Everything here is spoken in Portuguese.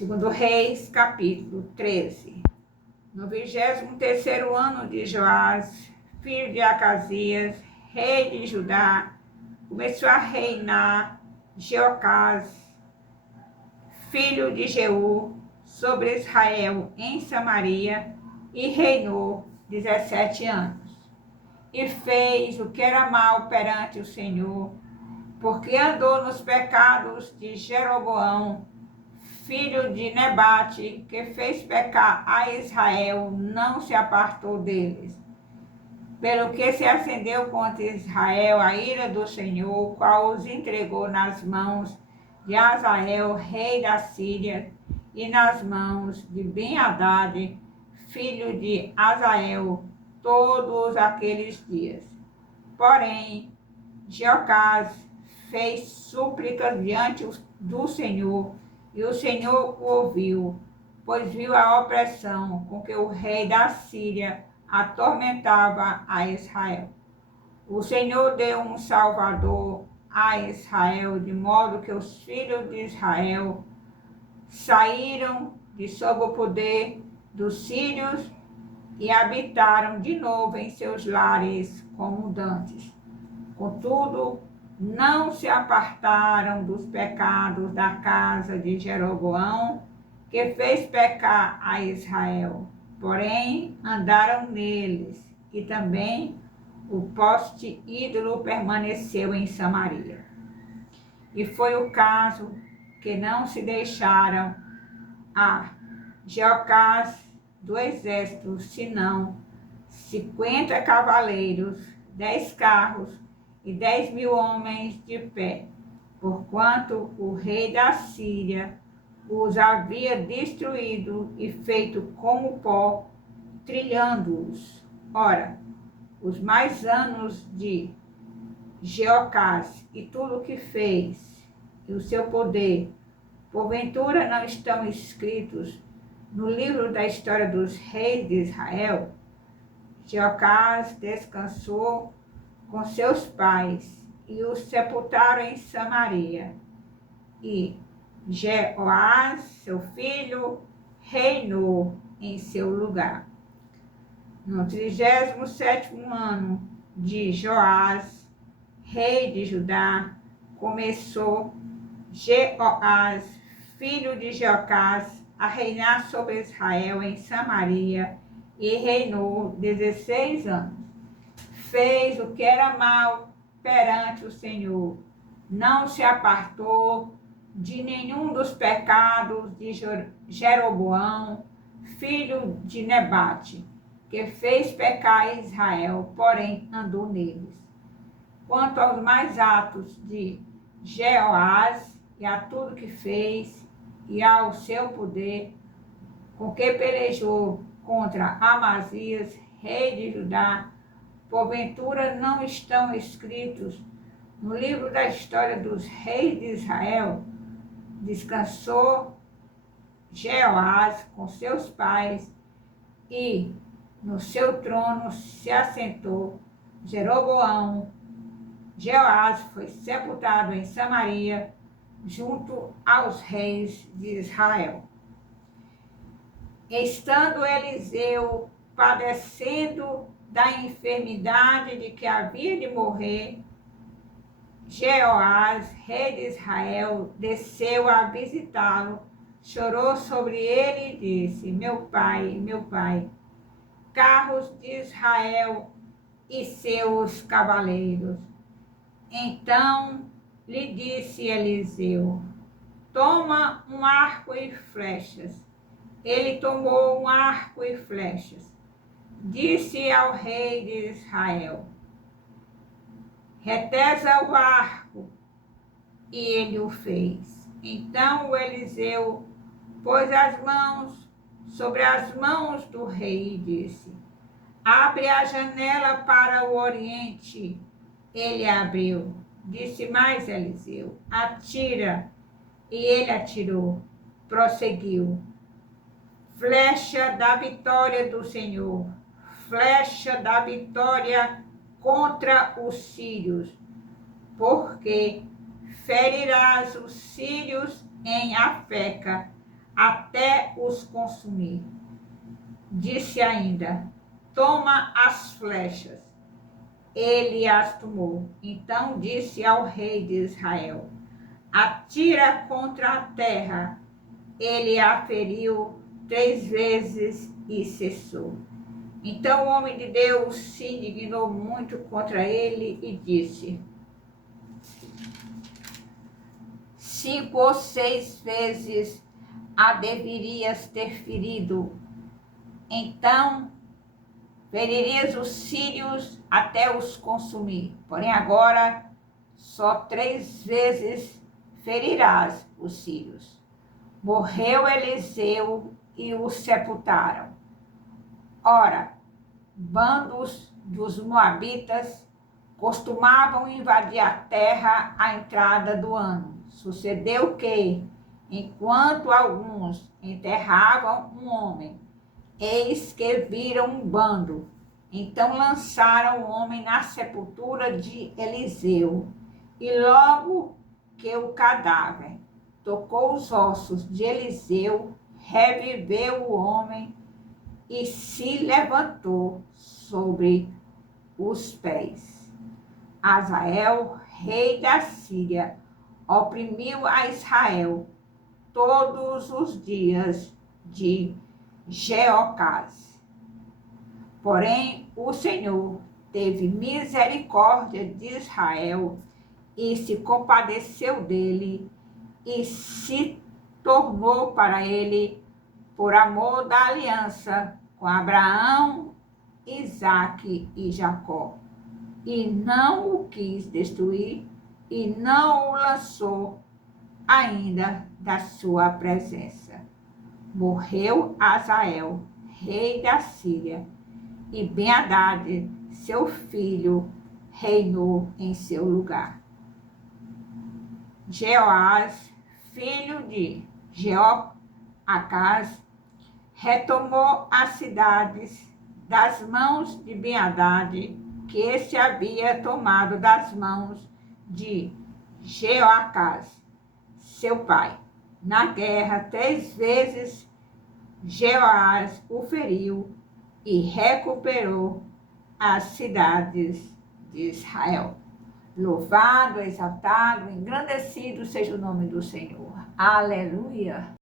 Segundo Reis, capítulo 13. No 23º ano de Joás, filho de Acasias, rei de Judá, começou a reinar Jeocás, filho de Jeú, sobre Israel em Samaria, e reinou 17 anos. E fez o que era mal perante o Senhor, porque andou nos pecados de Jeroboão, filho de Nebate, que fez pecar a Israel, não se apartou deles. Pelo que se acendeu contra Israel a ira do Senhor, qual os entregou nas mãos de Azael, rei da Síria, e nas mãos de Ben-Hadad, filho de Azael, todos aqueles dias. Porém, Jeocás fez súplicas diante do Senhor, e o Senhor o ouviu, pois viu a opressão com que o rei da Síria atormentava a Israel. O Senhor deu um salvador a Israel, de modo que os filhos de Israel saíram de sob o poder dos sírios e habitaram de novo em seus lares como dantes. Contudo, não se apartaram dos pecados da casa de Jeroboão, que fez pecar a Israel, porém andaram neles, e também o poste ídolo permaneceu em Samaria. E foi o caso que não se deixaram a Jeocás do exército, senão 50 cavaleiros, 10 carros, e 10.000 homens de pé, porquanto o rei da Síria os havia destruído e feito como pó, trilhando-os. Ora, os mais anos de Jeocás e tudo o que fez, e o seu poder, porventura não estão escritos no livro da história dos reis de Israel? Jeocás descansou com seus pais, e os sepultaram em Samaria. E Jeoás, seu filho, reinou em seu lugar. No 37º ano de Joás, rei de Judá, começou Jeoás, filho de Jeocás, a reinar sobre Israel em Samaria, e reinou 16 anos. Fez o que era mal perante o Senhor, não se apartou de nenhum dos pecados de Jeroboão, filho de Nebate, que fez pecar Israel, porém andou neles. Quanto aos mais atos de Jeoás, e a tudo que fez, e ao seu poder, com que pelejou contra Amazias, rei de Judá, porventura não estão escritos no livro da história dos reis de Israel? Descansou Jeoás com seus pais, e no seu trono se assentou Jeroboão. Jeoás foi sepultado em Samaria, junto aos reis de Israel. Estando Eliseu padecendo da enfermidade de que havia de morrer, Jeoás, rei de Israel, desceu a visitá-lo, chorou sobre ele e disse: meu pai, carros de Israel e seus cavaleiros. Então lhe disse Eliseu: toma um arco e flechas. Ele tomou um arco e flechas. Disse ao rei de Israel: retesa o arco. E ele o fez. Então o Eliseu pôs as mãos sobre as mãos do rei e disse: abre a janela para o oriente. Ele abriu. Disse mais Eliseu: atira. E ele atirou. Prosseguiu: flecha da vitória do Senhor, flecha da vitória contra os sírios, porque ferirás os sírios em Afeca, até os consumir. Disse ainda: toma as flechas. Ele as tomou. Então disse ao rei de Israel: atira contra a terra. Ele a feriu 3 vezes e cessou. Então o homem de Deus se indignou muito contra ele e disse: 5 ou 6 vezes a deverias ter ferido. Então feririas os sírios até os consumir. Porém agora só 3 vezes ferirás os sírios. Morreu Eliseu e o sepultaram. Ora, bandos dos moabitas costumavam invadir a terra à entrada do ano. Sucedeu que, enquanto alguns enterravam um homem, eis que viram um bando. Então lançaram o homem na sepultura de Eliseu. E logo que o cadáver tocou os ossos de Eliseu, reviveu o homem e se levantou sobre os pés. Hazael, rei da Síria, oprimiu a Israel todos os dias de Jeocás. Porém, o Senhor teve misericórdia de Israel e se compadeceu dele e se tornou para ele por amor da aliança com Abraão, Isaque e Jacó. E não o quis destruir e não o lançou ainda da sua presença. Morreu Hazael, rei da Síria, e Ben-Hadad, seu filho, reinou em seu lugar. Jeoás, filho de Jeoacás, retomou as cidades das mãos de Ben-Hadad, que este havia tomado das mãos de Jeoacás, seu pai. Na guerra, 3 vezes Jeoás o feriu e recuperou as cidades de Israel. Louvado, exaltado, engrandecido seja o nome do Senhor. Aleluia!